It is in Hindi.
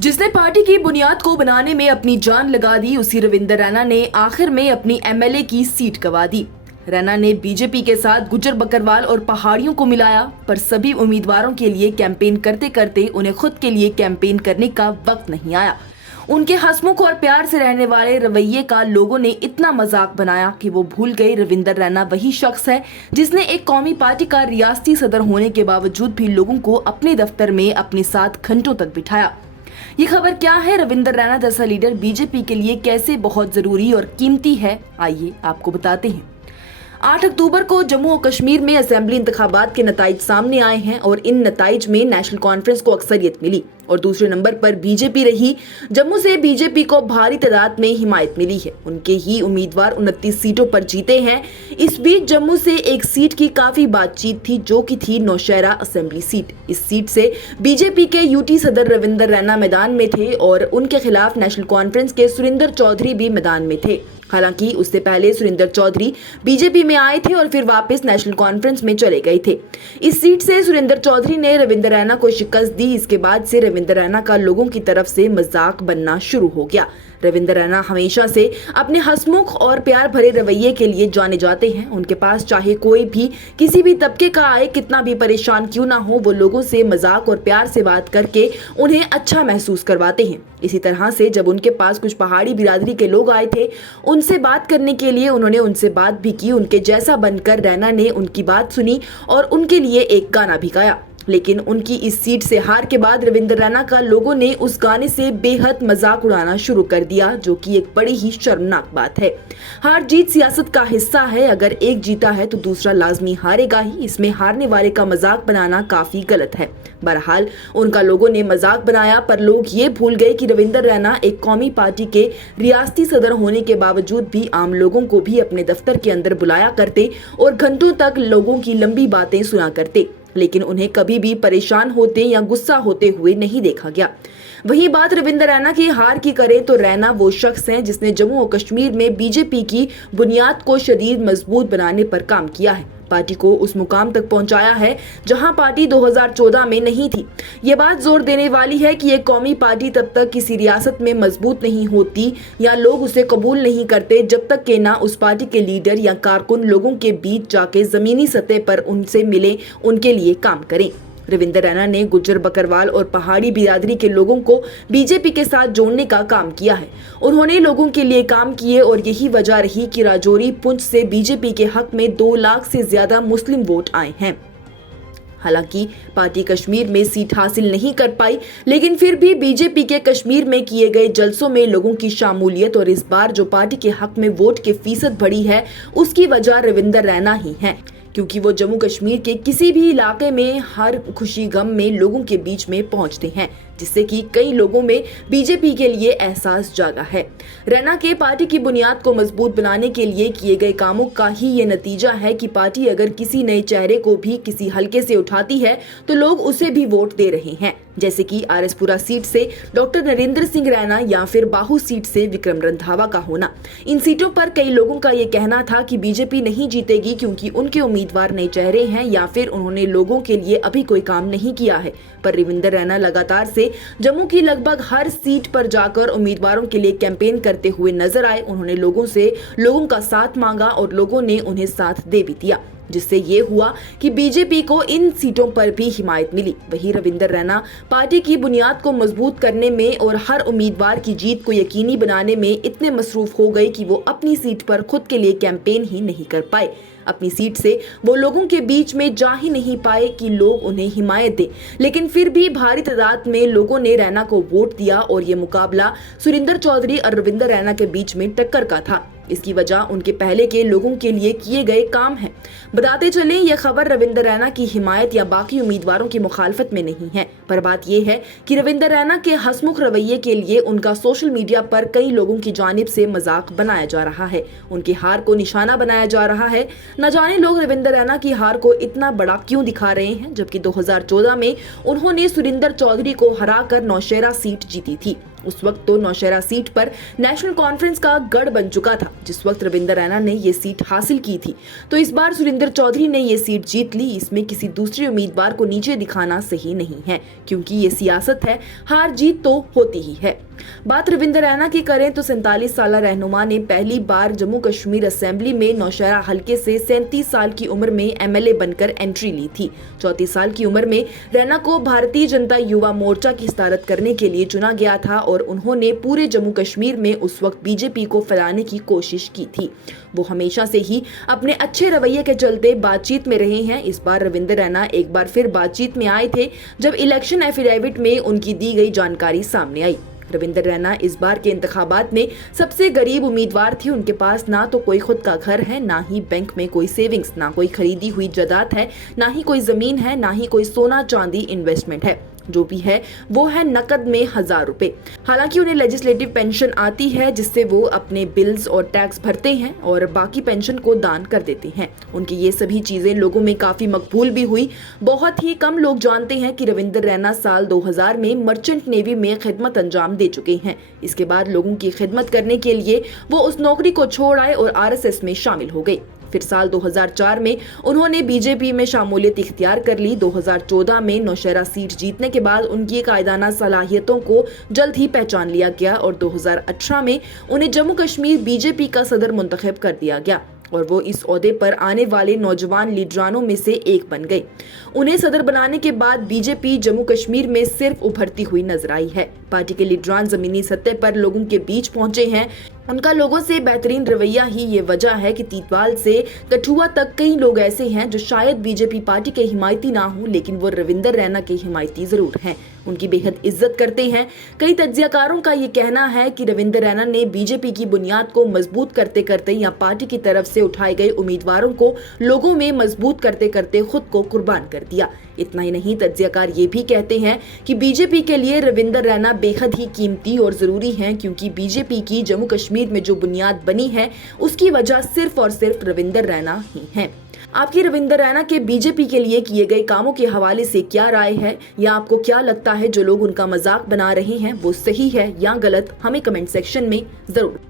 जिसने पार्टी की बुनियाद को बनाने में अपनी जान लगा दी, उसी रविंदर रैना ने आखिर में अपनी एमएलए की सीट गंवा दी। रैना ने बीजेपी के साथ गुज्जर बकरवाल और पहाड़ियों को मिलाया, पर सभी उम्मीदवारों के लिए कैंपेन करते करते उन्हें खुद के लिए कैंपेन करने का वक्त नहीं आया। उनके हंसमुख और प्यार से रहने वाले रवैये का लोगों ने इतना मजाक बनाया कि वो भूल गए रविंदर रैना वही शख्स है जिसने एक कौमी पार्टी का रियासती सदर होने के बावजूद भी लोगों को अपने दफ्तर में अपने साथ घंटों तक बिठाया। ये खबर क्या है? रविंदर रैना जैसा लीडर बीजेपी के लिए कैसे बहुत जरूरी और कीमती है, आइए आपको बताते हैं। 8 अक्टूबर को जम्मू और कश्मीर में असेंबली इंतखाबात के नताइज सामने आए हैं और इन नताइज में नेशनल कॉन्फ्रेंस को अक्सरियत मिली और दूसरे नंबर पर बीजेपी रही। जम्मू से बीजेपी को भारी तादाद में हिमायत मिली है। उनके ही उम्मीदवार 29 सीटों पर जीते हैं। इस बीच जम्मू से एक सीट की काफी बातचीत थी, जो कि थी नौशहरा असेंबली सीट। इस सीट से बीजेपी के यूटी सदर रविंदर रैना मैदान में थे और उनके खिलाफ नेशनल कॉन्फ्रेंस के सुरिंदर चौधरी भी मैदान में थे। हालांकि उससे पहले सुरिंदर चौधरी बीजेपी में आए थे और फिर वापस नेशनल कॉन्फ्रेंस में चले गए थे। इस सीट से सुरिंदर चौधरी ने रविंदर रैना को शिकस्त दी। इसके बाद से रविंदर रैना का लोगों की तरफ से मजाक बनना शुरू हो गया। रविंदर रैना हमेशा से अपने हंसमुख और प्यार भरे रवैये के लिए जाने जाते हैं। उनके पास चाहे कोई भी किसी भी तबके का आए, कितना भी परेशान क्यों ना हो, वो लोगों से मजाक और प्यार से बात करके उन्हें अच्छा महसूस करवाते हैं। इसी तरह से जब उनके पास कुछ पहाड़ी बिरादरी के लोग आए थे, उनसे बात करने के लिए उन्होंने उनसे बात भी की। उनके जैसा बनकर रैना ने उनकी बात सुनी और उनके लिए एक गाना भी गाया। लेकिन उनकी इस सीट से हार के बाद रविंदर रैना का लोगों ने उस गाने से बेहद मजाक उड़ाना शुरू कर दिया, जो कि एक बड़ी ही शर्मनाक बात है। हार जीत सियासत का हिस्सा है। अगर एक जीता है तो दूसरा लाजमी हारेगा ही। इसमें हारने वाले का मजाक बनाना काफी गलत है। बहरहाल उनका लोगों ने मजाक बनाया, पर लोग ये भूल गए कि रविंदर रैना एक कौमी पार्टी के रियासती सदर होने के बावजूद भी आम लोगों को भी अपने दफ्तर के अंदर बुलाया करते और घंटों तक लोगों की लंबी बातें सुना करते, लेकिन उन्हें कभी भी परेशान होते या गुस्सा होते हुए नहीं देखा गया। वही बात रविंदर रैना की हार की करें तो रैना वो शख्स हैं जिसने जम्मू और कश्मीर में बीजेपी की बुनियाद को शदीद मजबूत बनाने पर काम किया है। पार्टी को उस मुकाम तक पहुंचाया है जहां पार्टी 2014 में नहीं थी। ये बात जोर देने वाली है कि एक कौमी पार्टी तब तक किसी रियासत में मजबूत नहीं होती या लोग उसे कबूल नहीं करते जब तक कि ना उस पार्टी के लीडर या कारकुन लोगों के बीच जाके जमीनी सतह पर उनसे मिले, उनके लिए काम करें। रविंदर रैना ने गुज्जर बकरवाल और पहाड़ी बिरादरी के लोगों को बीजेपी के साथ जोड़ने का काम किया है। उन्होंने लोगों के लिए काम किए और यही वजह रही कि राजौरी पुंछ से बीजेपी के हक में 2 लाख से ज्यादा मुस्लिम वोट आए हैं। हालांकि पार्टी कश्मीर में सीट हासिल नहीं कर पाई, लेकिन फिर भी बीजेपी के कश्मीर में किए गए जलसों में लोगों की शामूलियत और इस बार जो पार्टी के हक में वोट के फीसद बढ़ी है, उसकी वजह रविंदर रैना ही है, क्योंकि वो जम्मू कश्मीर के किसी भी इलाके में हर खुशी गम में लोगों के बीच में पहुंचते हैं, जिससे कि कई लोगों में बीजेपी के लिए एहसास जागा है। रैना के पार्टी की बुनियाद को मजबूत बनाने के लिए किए गए कामों का ही ये नतीजा है कि पार्टी अगर किसी नए चेहरे को भी किसी हलके से उठाती है तो लोग उसे भी वोट दे रहे हैं, जैसे कि आरएसपुरा सीट से डॉक्टर नरेंद्र सिंह रैना या फिर बाहू सीट से विक्रम रंधावा का होना। इन सीटों पर कई लोगों का ये कहना था कि बीजेपी नहीं जीतेगी क्योंकि उनके उम्मीदवार नए चेहरे हैं या फिर उन्होंने लोगों के लिए अभी कोई काम नहीं किया है। पर रविंदर रैना लगातार से जम्मू की लगभग हर सीट पर जाकर उम्मीदवारों के लिए कैंपेन करते हुए नजर आए। उन्होंने लोगों का साथ मांगा और लोगों ने उन्हें साथ दे भी दिया, जिससे ये हुआ कि बीजेपी को इन सीटों पर भी हिमायत मिली। वही रविंदर रैना पार्टी की बुनियाद को मजबूत करने में और हर उम्मीदवार की जीत को यकीनी बनाने में इतने मसरूफ हो गए कि वो अपनी सीट पर खुद के लिए कैंपेन ही नहीं कर पाए। अपनी सीट से वो लोगों के बीच में जा ही नहीं पाए कि लोग उन्हें हिमायत दें, लेकिन फिर भी भारी तादाद में लोगों ने रैना को वोट दिया और ये मुकाबला सुरिंदर चौधरी और रविंदर रैना के बीच में टक्कर का था। इसकी वजह उनके पहले के लोगों के लिए किए गए काम है। बताते चलें, यह खबर रविंदर रैना की हिमायत या बाकी उम्मीदवारों की मुखालफत में नहीं है, पर बात यह है कि रविंदर रैना के हंसमुख रवैये के लिए उनका सोशल मीडिया पर कई लोगों की जानिब से मजाक बनाया जा रहा है। उनकी हार को निशाना बनाया जा रहा है। न जाने लोग रविंदर रैना की हार को इतना बड़ा क्यों दिखा रहे हैं, जबकि 2014 में उन्होंने सुरिंदर चौधरी को हराकर नौशहरा सीट जीती थी। उस वक्त तो नौशहरा सीट पर नेशनल कॉन्फ्रेंस का गढ़ बन चुका था। जिस वक्त रविंदर रैना ने ये सीट हासिल की थी, तो इस बार सुरेंद्र चौधरी ने ये सीट जीत ली। इसमें किसी दूसरे उम्मीदवार को नीचे दिखाना सही नहीं है, क्योंकि ये सियासत है, हार जीत तो होती ही है। बात रविंदर रैना की करें तो 47 साल रहनुमा ने पहली बार जम्मू कश्मीर असेंबली में नौशहरा हलके से 37 साल की उम्र में एमएलए बनकर एंट्री ली थी। 34 साल की उम्र में रैना को भारतीय जनता युवा मोर्चा की सदारत करने के लिए चुना गया था और उन्होंने पूरे जम्मू कश्मीर में उस वक्त बीजेपी को फैलाने की कोशिश की थी। वो हमेशा से ही अपने अच्छे रवैये के चलते बातचीत में रहे हैं। इस बार रविंदर रैना एक बार फिर बातचीत में आए थे, जब इलेक्शन एफिडेविट में उनकी दी गई जानकारी सामने आई। रविंदर रैना इस बार के इंतखाबात में सबसे गरीब उम्मीदवार थे। उनके पास ना तो कोई खुद का घर है, ना ही बैंक में कोई सेविंग्स, ना कोई खरीदी हुई जायदाद है, ना ही कोई जमीन है, ना ही कोई सोना चांदी इन्वेस्टमेंट है। जो भी है वो है नकद में 1000 रुपए। हालांकि उन्हें लेजिस्लेटिव पेंशन आती है, जिससे वो अपने बिल्स और टैक्स भरते हैं और बाकी पेंशन को दान कर देते हैं। उनकी ये सभी चीजें लोगों में काफी मकबूल भी हुई। बहुत ही कम लोग जानते हैं कि रविंदर रैना साल 2000 में मर्चेंट नेवी में खिदमत अंजाम दे चुके हैं। इसके बाद लोगों की खिदमत करने के लिए वो उस नौकरी को छोड़ आए और आरएसएस में शामिल हो गए। फिर साल 2004 में उन्होंने बीजेपी में शामूलियत इख्तियार कर ली। 2014 में नौशहरा सीट जीतने के बाद उनकी कायदाना सलाहियतों को जल्द ही पहचान लिया गया और 2018 में उन्हें जम्मू कश्मीर बीजेपी का सदर मुंतखब कर दिया गया और वो इस ओहदे पर आने वाले नौजवान लीडरानों में से एक बन गए। उन्हें सदर बनाने के बाद बीजेपी जम्मू कश्मीर में सिर्फ उभरती हुई नजर आई है। पार्टी के लीडरान जमीनी सतह पर लोगों के बीच पहुंचे हैं। उनका लोगों से बेहतरीन रवैया ही ये वजह है कि तीतवाल से कठुआ तक कई लोग ऐसे हैं जो शायद बीजेपी पार्टी के हिमायती ना हो, लेकिन वो रविंदर रैना के हिमायती जरूर हैं। उनकी बेहद इज्जत करते हैं। कई तज्जियाकारों का ये कहना है कि रविंदर रैना ने बीजेपी की बुनियाद को मजबूत करते करते या पार्टी की तरफ से उठाए गए उम्मीदवारों को लोगों में मजबूत करते करते खुद को कुर्बान कर दिया। इतना ही नहीं, तज्जियाकार ये भी कहते हैं कि बीजेपी के लिए रविंदर रैना बेहद ही कीमती और जरूरी हैं, क्योंकि बीजेपी की जम्मू कश्मीर में जो बुनियाद बनी है उसकी वजह सिर्फ और सिर्फ रविंदर रैना ही है। आपकी रविंदर रैना के बीजेपी के लिए किए गए कामों के हवाले से क्या राय है, या आपको क्या लगता है जो लोग उनका मजाक बना रहे हैं वो सही है या गलत? हमें कमेंट सेक्शन में जरूर